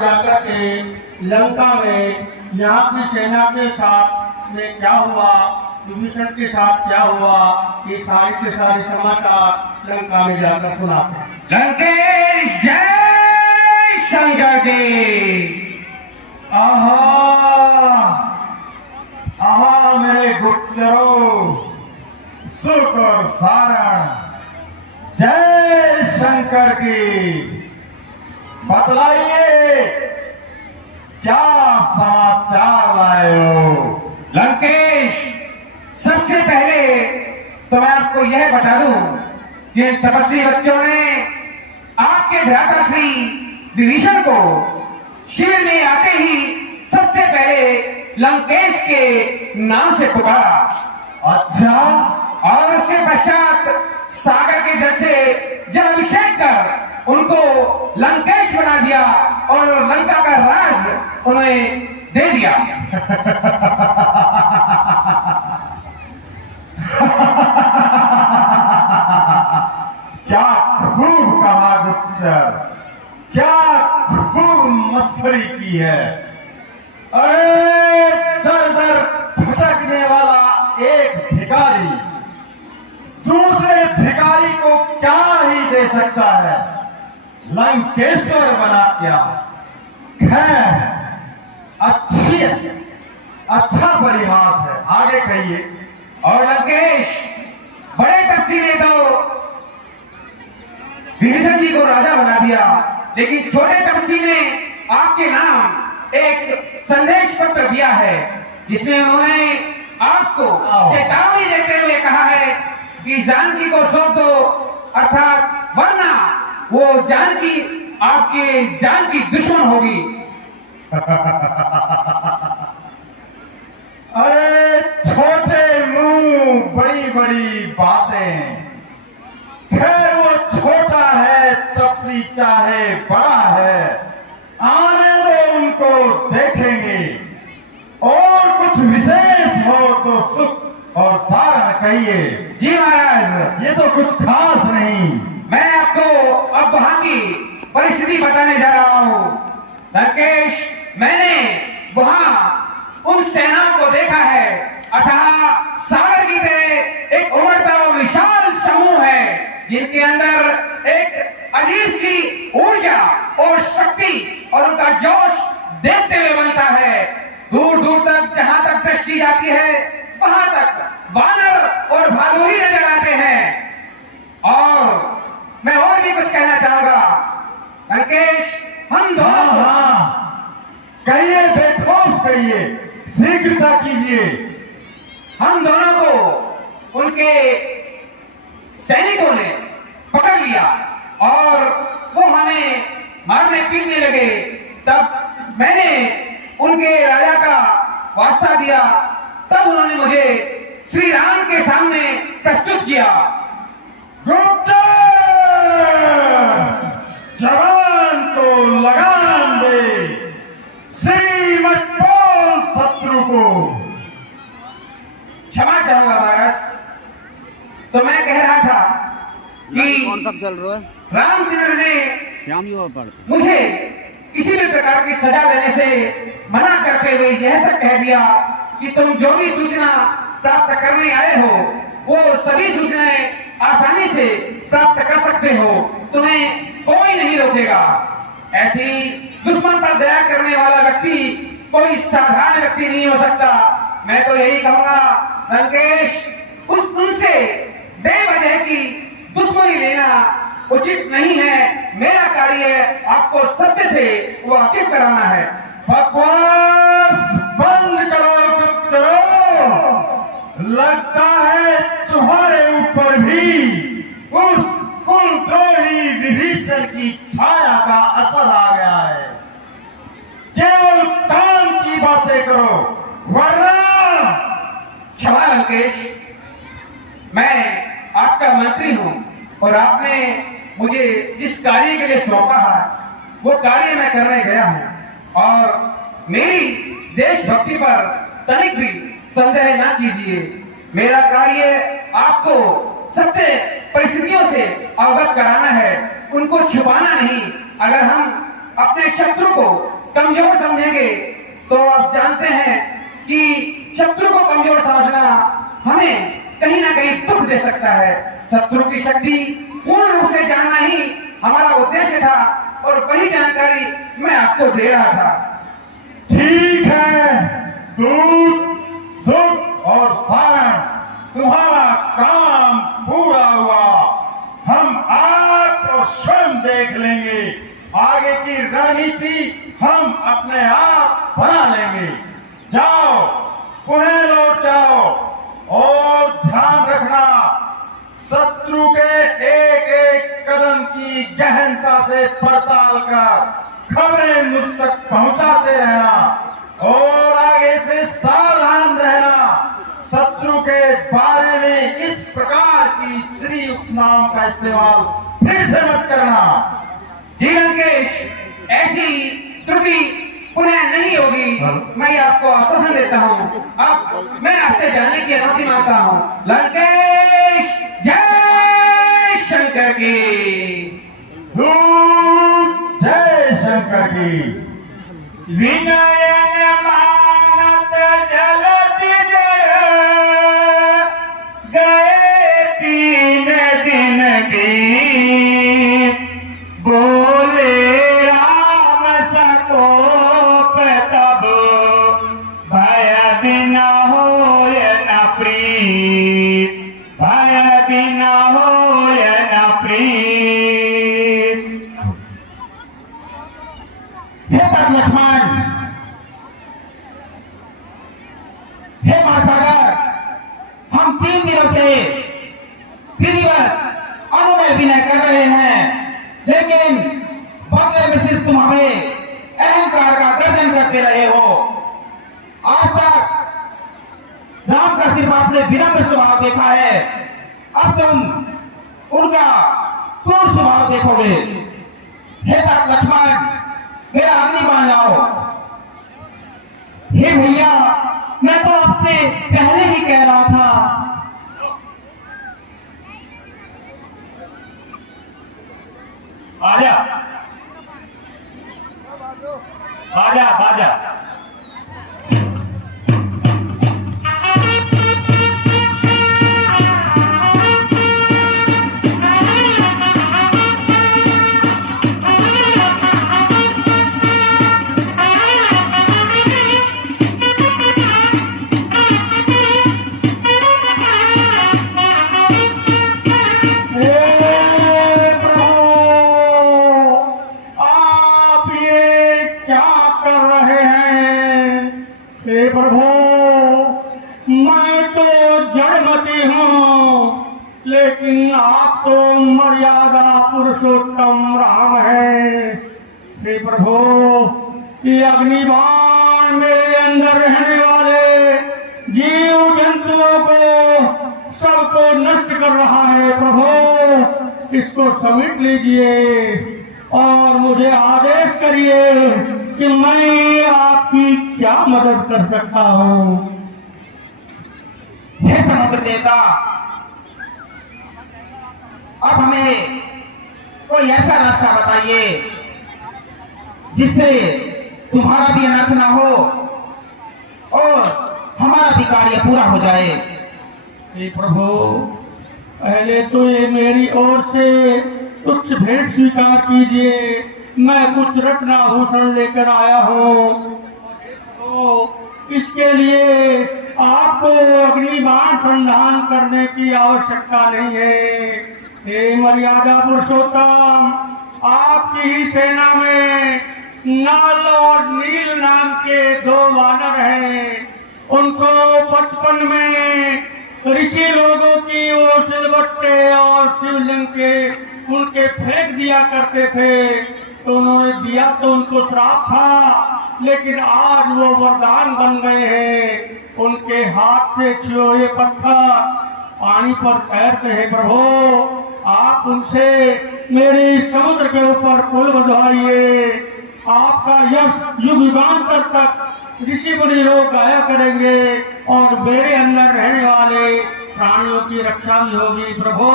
जाकर के लंका में यहाँ की सेना के साथ में क्या हुआ, विभीषण के साथ क्या हुआ, ये सारे के सारे समाचार लंका में जाकर सुनाते हैं। लंकेश जय शंकर की। आहा आहा मेरे गुप्तचरों, सुख और सारण, जय शंकर की। बतलाइए क्या समाचार लाए हो? लंकेश, सबसे पहले तो मैं आपको यह बता दूं कि इन तपस्वी बच्चों ने आपके भ्राता श्री विभीषण को शिविर में आते ही सबसे पहले लंकेश के नाम से पुकारा। अच्छा, और उसके पश्चात सागर के जल से जल अभिषेक कर उनको लंकेश बना दिया और लंका का राज उन्हें दे दिया। क्या खूब कहा गुप्तचर, क्या खूब मस्करी की है। अरे दर दर भटकने वाला एक भिखारी दूसरे भिखारी को क्या ही दे सकता है, लंकेश्वर बना क्या। खैर, अच्छा परिहास है, आगे कहिए। और लंकेश, बड़े तपस्वी ने तो विभीषण जी को राजा बना दिया, लेकिन छोटे तपस्वी ने आपके नाम एक संदेश पत्र दिया है, जिसमें उन्होंने आपको चेतावनी देते हुए कहा है कि जानकी को सौंप दो, अर्थात वरना वो जानकी आपके जान की दुश्मन होगी। अरे छोटे मुंह बड़ी बड़ी बातें। खैर वो छोटा है, तपसी चाहे बड़ा है, आने दो उनको, देखेंगे। और कुछ विशेष हो तो सुख और सारण कहिए। जी महाराज, ये तो कुछ खास नहीं। मैं आपको अब वहां की परिस्थिति बताने जा रहा हूं। लंकेश, मैंने वहां उन सेनाओं को देखा है। अथाह सागर की तरह एक उमड़ता हुआ विशाल समूह है, जिनके अंदर एक अजीब सी ऊर्जा और शक्ति और उनका जोश देखते हुए बनता है। दूर दूर तक जहां तक दृष्टि जाती है, वहां तक वानर और भालू ही नजर आते हैं। और मैं और भी कुछ कहना चाहूंगा। लंकेश, हम दोनों कहिए, बेखौफ कहिए, शीघ्रता कीजिए। हम दोनों को उनके सैनिकों ने पकड़ लिया और वो हमें मारने पीटने लगे। तब मैंने उनके राजा का वास्ता दिया, तब उन्होंने मुझे श्री राम के सामने प्रस्तुत किया। जवान को लगाम दे, श्रीमत बोल शत्रु को। क्षमा चाहूंगा महाराज। तो मैं कह रहा था कि कौन सा चल रहा है? रामचंद्र ने श्याम युवा पढ़ मुझे किसी भी प्रकार की सजा देने से मना करते हुए यह तक कह दिया कि तुम जो भी सूचना प्राप्त करने आए हो, वो सभी सूचनाएं आसानी से प्राप्त कर सकते हो, तुम्हें कोई नहीं रोकेगा। ऐसी दुश्मन पर दया करने वाला व्यक्ति कोई साधारण व्यक्ति नहीं हो सकता। मैं तो यही कहूंगा लंकेश, उनसे बेवजह की दुश्मनी लेना उचित नहीं है। मेरा कार्य आपको सत्य से वाकिफ कराना है। बकवास बंद करो गुप्तचरों। लगता है तुम्हारे ऊपर भी उस कुलद्रोही विभीषण की छाया का असर आ गया है। केवल काम की बातें करो, वरना। क्षमा लंकेश, मैं आपका मंत्री हूं और आपने मुझे जिस कार्य के लिए सौंपा है, वो कार्य मैं करने गया हूं। और मेरी देशभक्ति पर तनिक भी संदेह ना कीजिए। मेरा कार्य आपको सत्य परिस्थितियों से अवगत कराना है, उनको छुपाना नहीं। अगर हम अपने शत्रु को कमजोर समझेंगे तो आप जानते हैं कि शत्रु को कमजोर समझना हमें कहीं ना कहीं दुख दे सकता है। शत्रु की शक्ति पूर्ण रूप से जानना ही हमारा उद्देश्य था और वही जानकारी मैं आपको दे रहा था। ठीक है, दूत, सुख और सारण, तुम्हारा काम पूरा हुआ। हम आप और स्वयं देख लेंगे, आगे की रणनीति हम अपने आप बना लेंगे। जाओ, पुनः लौट जाओ और ध्यान रखना, शत्रु के एक एक कदम की गहनता से पड़ताल कर खबरें मुझ तक पहुंचाते रहना और आगे से सावधान रहना। शत्रु के बारे में इस प्रकार की श्री उपनाम का इस्तेमाल फिर से मत करना। जी लंकेश, ऐसी त्रुटि पुनः नहीं होगी, मैं आपको आश्वासन देता हूँ। अब मैं आपसे जाने की अनुमति मांगता हूँ। लंकेश, जय शंकर की। दूत, जय शंकर की। विनयन मानत जलति जय, गए 3 दिन की, बोले राम सकोप तब, भय बिना होय न प्रीत, भय बिना होय न प्रीत। हे भरत लक्ष्मण, हे महासागर, हम 3 दिनों से विधिवत अनुनय विनय कर रहे हैं, लेकिन बदले में सिर्फ तुम हमें अहंकार का गर्जन करते रहे हो। आज तक राम का सिर्फ आपने विनम्र स्वभाव देखा है, अब तुम उनका क्रूर स्वभाव देखोगे। हे भरत लक्ष्मण, मेरा अग्निबाण लाओ। हे भैया, मैं तो आपसे पहले ही कह रहा था। आजा आजा आजा। हे प्रभु, मैं तो जड़मती हूँ, लेकिन आप तो मर्यादा पुरुषोत्तम राम है। हे प्रभु, ये अग्निबाण मेरे अंदर रहने वाले जीव जंतुओं को सबको नष्ट कर रहा है। प्रभु, इसको समेट लीजिए और मुझे आदेश करिए कि मैं आपकी क्या मदद कर सकता हूँ। हे समुद्र देवता, अब हमें कोई ऐसा रास्ता बताइए जिससे तुम्हारा भी अनर्थ ना हो और हमारा भी कार्य पूरा हो जाए। हे प्रभु, पहले तो ये मेरी ओर से कुछ भेंट स्वीकार कीजिए। मैं कुछ रत्नाभूषण लेकर आया हूँ, तो इसके लिए आपको अग्निबाण संधान करने की आवश्यकता नहीं है। हे मर्यादा पुरुषोत्तम, आपकी ही सेना में नल और नील नाम के 2 वानर हैं। उनको बचपन में ऋषि लोगों की वो सिलबट्टे और शिवलिंग के उनके फेंक दिया करते थे, तो उन्होंने दिया तो उनको श्राप था, लेकिन आज वो वरदान बन गए हैं। उनके हाथ से छुए पत्थर पानी पर तैरते हैं। प्रभु, आप उनसे मेरे समुद्र के ऊपर पुल बंधवाइए। आपका यश युग युगांतर तक ऋषि मुनि लोग गाया करेंगे और मेरे अंदर रहने वाले प्राणियों की रक्षा भी होगी। प्रभु,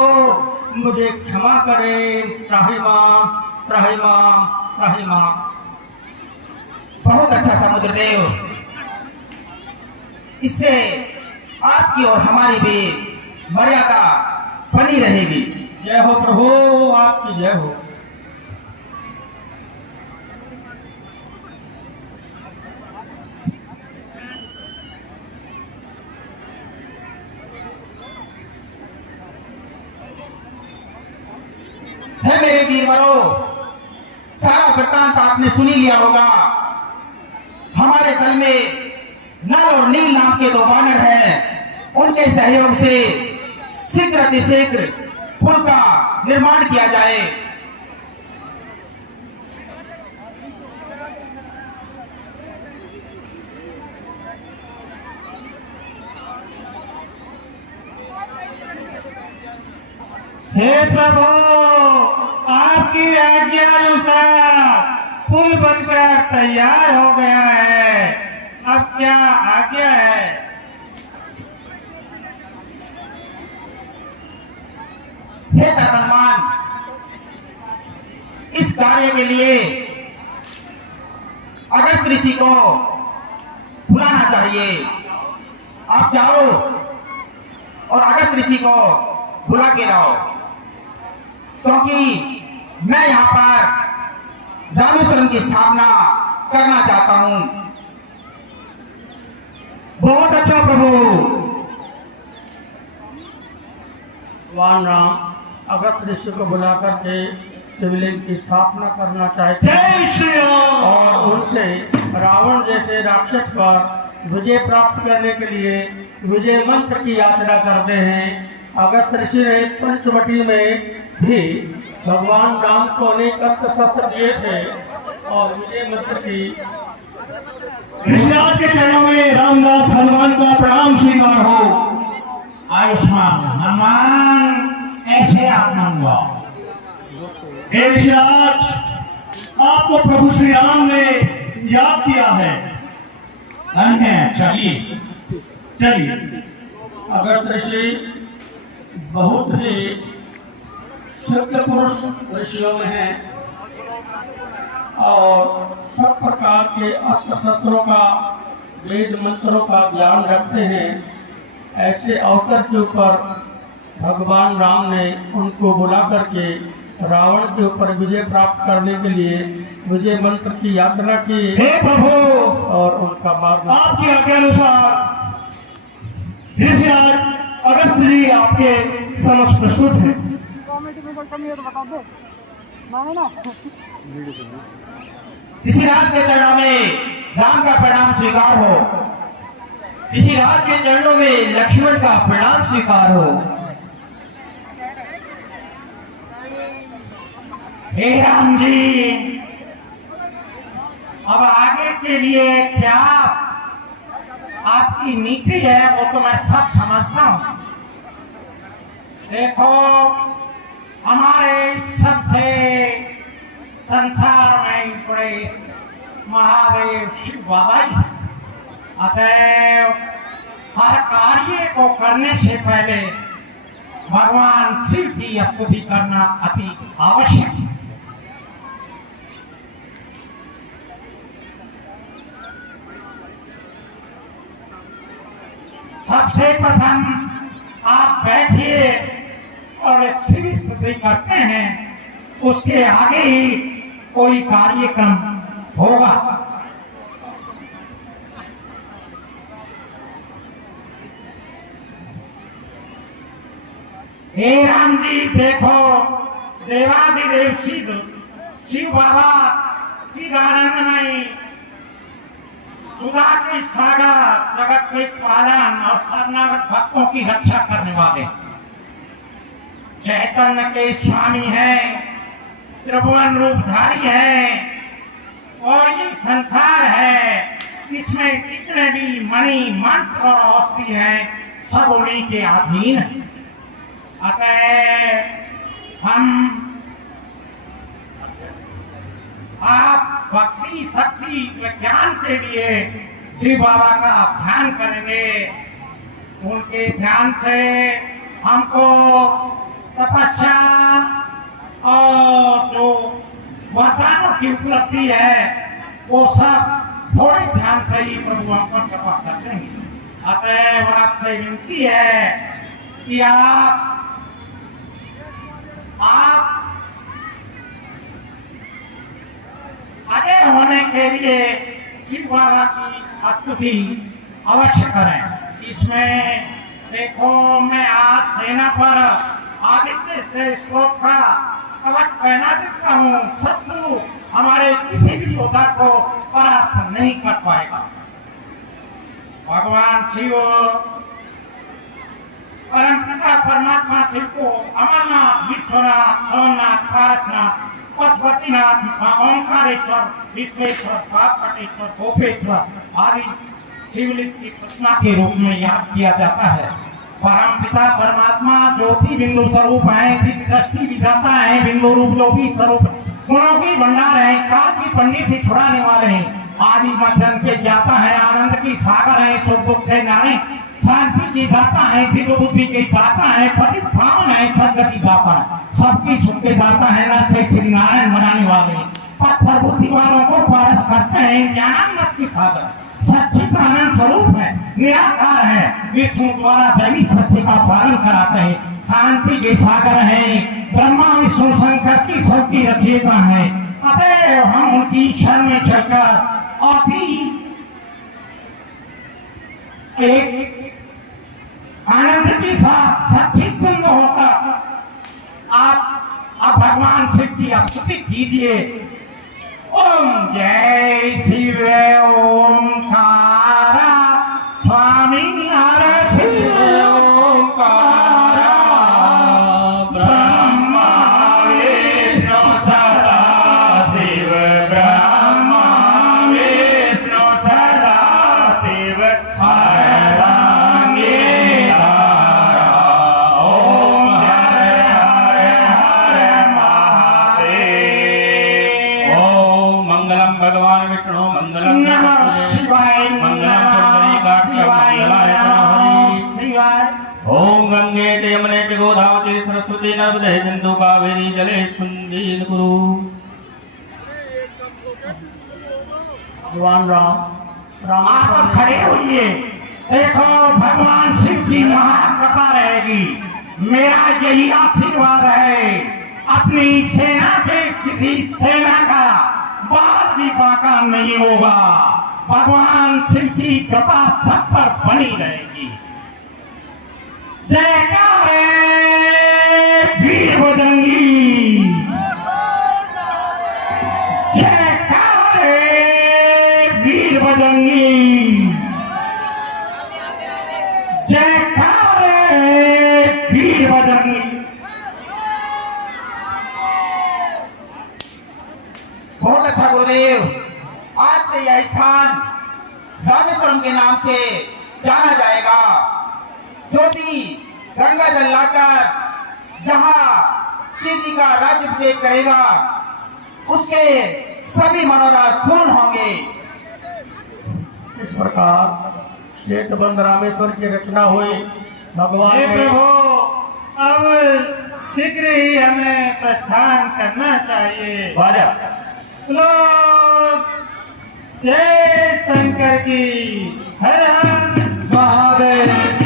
मुझे क्षमा करें। त्राहिमाम त्राहिमाम त्राहिमाम। बहुत अच्छा समुद्र देव। इससे आपकी और हमारी भी मर्यादा बनी रहेगी। जय हो प्रभु, आपकी जय हो। है मेरे वीरवरों, सारा वृत्तांत आपने सुनी लिया होगा। हमारे दल में नल और नील नाम के 2 वानर हैं। उनके सहयोग से शीघ्र अतिशीघ्र पुल का निर्माण किया जाए। हे प्रभु, आपकी आज्ञानुसार पुल बनकर तैयार हो गया है। अब क्या आज्ञा है? हे तर्कमान, इस कार्य के लिए अगस्त ऋषि को बुलाना चाहिए। आप जाओ और अगस्त ऋषि को बुला के लाओ, क्योंकि मैं यहाँ पर रामेश्वरम की स्थापना करना चाहता हूँ। बहुत अच्छा प्रभु। भगवान राम अगस्त ऋषि को बुला करके शिवलिंग की स्थापना करना चाहते हैं और उनसे रावण जैसे राक्षस पर विजय प्राप्त करने के लिए विजय मंत्र की यात्रा करते हैं। अगस्त ऋषि ने पंचवटी में भी भगवान राम को अनेक अस्त्र शस्त्र दिए थे और विजय मंत्र की ऋषिराज के चरणों में रामदास हनुमान का प्रणाम स्वीकार हो। आयुष्मान हनुमान ऐसे आत्मान हुआ। हे ऋषिराज, आपको प्रभु श्री राम ने याद किया है। धन्य है, चलिए चलिए। अगस्त ऋषि बहुत ही शुक्ल पुरुष ऋषियों में हैं और सब प्रकार के अस्त्र शस्त्रों का, वेद मंत्रों का ज्ञान रखते हैं। ऐसे अवसर के ऊपर भगवान राम ने उनको बुला करके रावण के ऊपर विजय प्राप्त करने के लिए विजय मंत्र की यात्रा की। हे प्रभु, और उनका मार्ग आपकी आज्ञा अनुसार ऋषिराज अगस्त जी आपके समक्ष प्रस्तुत है। ऋषिराज के चरणों में राम का प्रणाम स्वीकार हो। ऋषिराज के चरणों में लक्ष्मण का प्रणाम स्वीकार हो। हे राम जी, अब आगे के लिए क्या आपकी नीति है वो तो मैं सब समझता हूँ। देखो, हमारे सबसे संसार में बड़े महादेव शिव बाबा ही, अतएव हर कार्य को करने से पहले भगवान शिव की स्तुति करना अति आवश्यक है। सबसे प्रथम आप बैठिए और एक शिव स्तुति करते हैं, उसके आगे ही कोई कार्यक्रम होगा। हे राम जी, देखो, देवादिदेव शिव बाबा की आनंदमयी सुधा की सागर, जगत के पालन और शरणागत भक्तों की रक्षा करने वाले चैतन्य के स्वामी हैं, त्रिभुवन रूपधारी हैं और ये संसार है, इसमें जितने भी मणि मंत्र और औषधि हैं सब उन्हीं के अधीन है। अतः हम आप भक्ति शक्ति विज्ञान के लिए शिव बाबा का ध्यान करेंगे। उनके ध्यान से हमको तपस्या और जो वरदानों की उपलब्धि है वो सब थोड़े ध्यान से ही प्रभु हम पर कृपा कर देंगे। अतएव आपसे विनती है कि आप अजय होने के लिए शिव बाबा की स्तुति अवश्य करें। इसमें देखो, मैं आज सेना पर आदित्य से श्लोक का कवच पहना देता हूँ। शत्रु हमारे किसी भी योद्धा को परास्त नहीं कर पाएगा। भगवान शिव परम पिता परमात्मा शिव को अमरनाथ, विश्वनाथ, सोमनाथ, पारसनाथ, पशुपतिनाथ, ओंकारेश्वर, विश्वेश्वर, पापटेश्वर, गोपेश्वर आदि शिवलिंग की प्रतिमा के रूप में याद किया जाता है। परम पिता परमात्मा ज्योति बिंदु स्वरूप है, दृष्टि विधाता है, बिंदु रूप लोभी स्वरूप, गुणों की भंडार है, काल की पंडित से छुड़ाने वाले हैं, आदि मध्यम के ज्ञाता है, आनंद की सागर है, सुख दुख से नारे, शांति की दाता है, दिव्य बुद्धि के दाता है, पतित पावन है, सदगति दाता है, सबकी सुख के दाता है, न से श्री नारायण बनाने वाले, पत्थर बुद्धि वालों को पारस करते हैं, ज्ञानामृत की सागर, सच्चित आनंद स्वरूप है, निराकार है, विष्णु द्वारा दैवी सत्य का पालन कराते हैं, शांति के सागर है, ब्रह्मा विष्णु शंकर की सबकी रचयिता है। अतः हम उनकी शरण में चलकर अभी एक आनंद के साथ सच्चित तुम होकर आप भगवान शिव की स्तुति कीजिए। ओम जय शिव ओंकारा स्वामी हर शिव ओंकारा ब्रह्मा विष्णु सदा शिव ब्रह्मा विष्णु सदा शिव हरांगे तारा। ओम हर हर हर महादेव। ओम मंगलम भगवान विष्णु मंगलम नमः शिवाय, मंगलम पुंडरीकाक्ष मंगलाय हरि। शिवाय। ओम गंगे च यमुने च गोदावरी सरस्वती नर्मदे सिंधु कावेरी जलेस्मिन् कुरु। भगवान राम आप खड़े होइए। देखो, भगवान शिव की महाकृपा रहेगी। मेरा यही आशीर्वाद है, अपनी सेना के किसी सेना का बाल भी बाका नहीं होगा। भगवान शिव की कृपा सब पर बनी रहेगी। जयकारे वीर बजरंगी, जयकारे वीर बजरंगी, जयकारे वीर बजरंगी। बहुत अच्छा गुरुदेव, आज से यह स्थान रामेश्वरम के नाम से जाना जाएगा। जो भी गंगा जल लाकर जहाँ शिव जी का राज्याभिषेक करेगा, उसके सभी मनोरथ पूर्ण होंगे। इस प्रकार श्वेत बंद रामेश्वर की रचना हुई। भगवान हे ने प्रभु, अब शीघ्र ही हमें प्रस्थान करना चाहिए। बाजा लोग जय शंकर की, हर हर महादेव।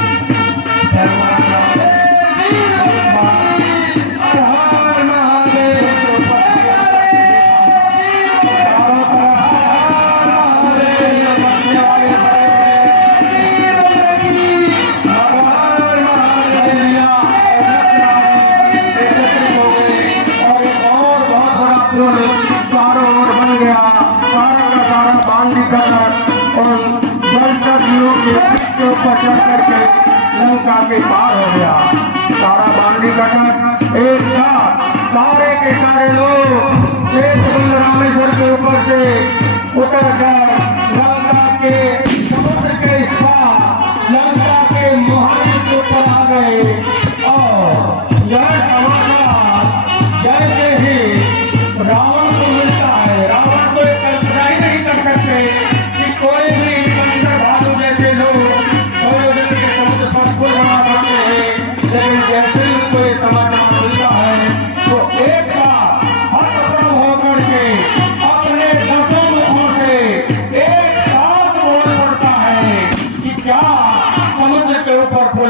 चारों ओर बन गया, सारा का सारा बांधी कर और जलचरियों के ऊपर चढ़ करके लंका के पार हो गया। सारा बांधी कटर एक साथ सारे के सारे लोग श्वेतकुंड रामेश्वर के ऊपर से उतर कर लंका के समुद्र के इस पार लंका के मुहाने के ऊपर आ गए। और यह समाचार जैसे ही रावण को मिलता है, रावण को कल्पना ही नहीं कर सकते कि कोई भी बंदर भालू जैसे लोग सोयोजन के समुद्र पर पुल बना सकते हैं। लेकिन जैसे ही उनको ये समाचार मिलता है तो एक साथ हतप्रभ होकर के अपने दसों मुखों से पर